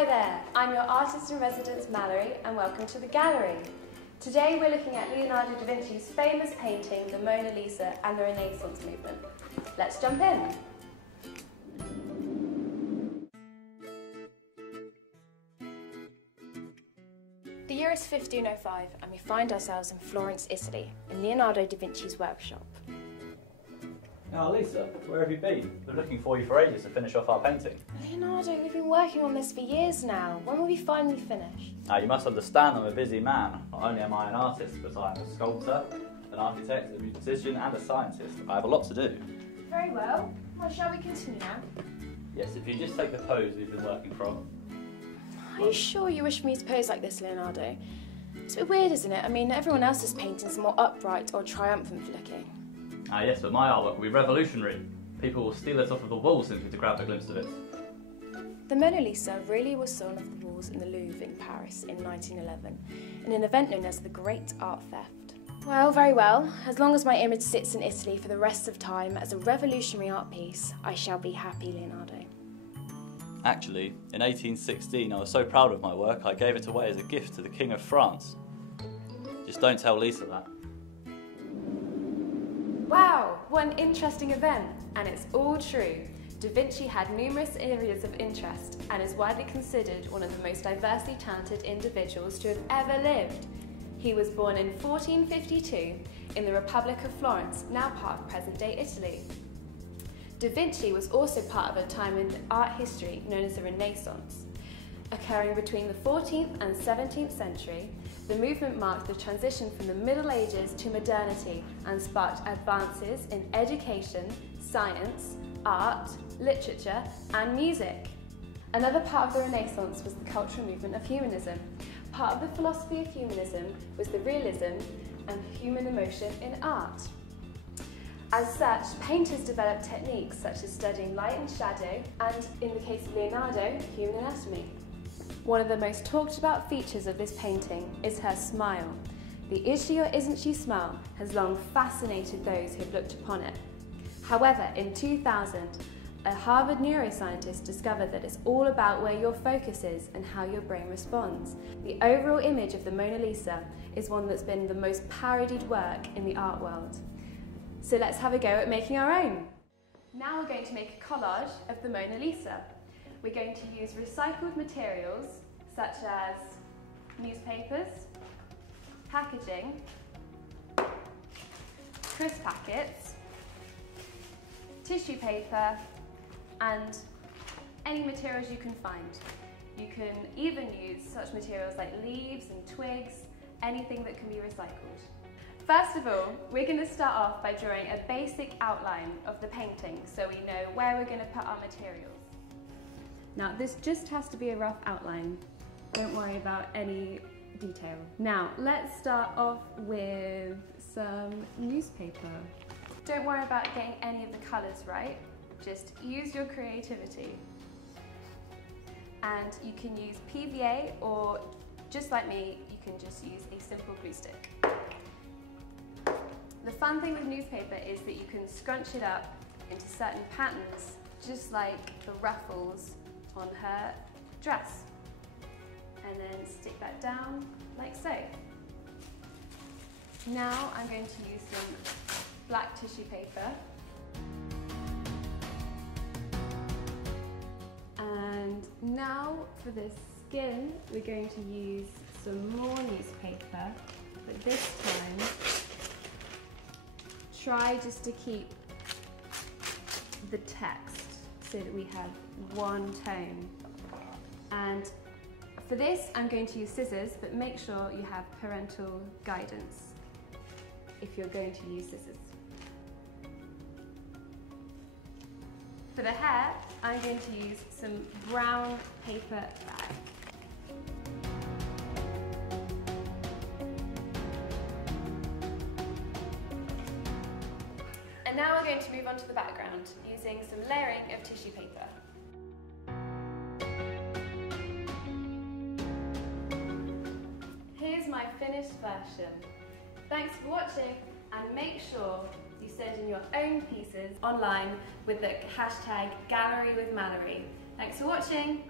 Hi there, I'm your artist in residence Mallory and welcome to the gallery. Today we're looking at Leonardo da Vinci's famous painting, the Mona Lisa and the Renaissance movement. Let's jump in. The year is 1505 and we find ourselves in Florence, Italy, in Leonardo da Vinci's workshop. Now Lisa, where have you been? We're looking for you for ages to finish off our painting. Leonardo, we've been working on this for years now. When will we finally finish? Now you must understand I'm a busy man. Not only am I an artist, but I am a sculptor, an architect, a musician and a scientist. I have a lot to do. Very well. Well, shall we continue now? Yes, if you just take the pose we've been working from. Are you sure you wish me to pose like this, Leonardo? It's a bit weird, isn't it? I mean, everyone else's paintings are more upright or triumphant looking. Ah yes, but my artwork will be revolutionary. People will steal it off of the wall simply to grab a glimpse of it. The Mona Lisa really was stolen off the walls in the Louvre in Paris in 1911, in an event known as the Great Art Theft. Well, very well. As long as my image sits in Italy for the rest of time as a revolutionary art piece, I shall be happy, Leonardo. Actually, in 1816 I was so proud of my work I gave it away as a gift to the King of France. Just don't tell Lisa that. Wow, what an interesting event, and it's all true. Da Vinci had numerous areas of interest and is widely considered one of the most diversely talented individuals to have ever lived. He was born in 1452 in the Republic of Florence, now part of present-day Italy. Da Vinci was also part of a time in art history known as the Renaissance. Occurring between the 14th and 17th century, the movement marked the transition from the Middle Ages to modernity and sparked advances in education, science, art, literature and music. Another part of the Renaissance was the cultural movement of humanism. Part of the philosophy of humanism was the realism and human emotion in art. As such, painters developed techniques such as studying light and shadow and, in the case of Leonardo, human anatomy. One of the most talked about features of this painting is her smile. The is she or isn't she smile has long fascinated those who have looked upon it. However, in 2000, a Harvard neuroscientist discovered that it's all about where your focus is and how your brain responds. The overall image of the Mona Lisa is one that's been the most parodied work in the art world. So let's have a go at making our own. Now we're going to make a collage of the Mona Lisa. We're going to use recycled materials such as newspapers, packaging, crisp packets, tissue paper and any materials you can find. You can even use such materials like leaves and twigs, anything that can be recycled. First of all, we're going to start off by drawing a basic outline of the painting so we know where we're going to put our materials. Now, this just has to be a rough outline. Don't worry about any detail. Now, let's start off with some newspaper. Don't worry about getting any of the colours right. Just use your creativity. And you can use PVA or, just like me, you can just use a simple glue stick. The fun thing with newspaper is that you can scrunch it up into certain patterns, just like the ruffles on her dress. And then stick that down like so. Now I'm going to use some black tissue paper. And now for the skin, we're going to use some more newspaper, but this time try just to keep the text so that we have one tone. And for this, I'm going to use scissors, but make sure you have parental guidance if you're going to use scissors. For the hair, I'm going to use some brown paper rag. And now we're going to move on to the background using some layering of tissue paper. Here's my finished version. Thanks for watching, and make sure you send in your own pieces online with the hashtag #GalleryWithMallory. Thanks for watching.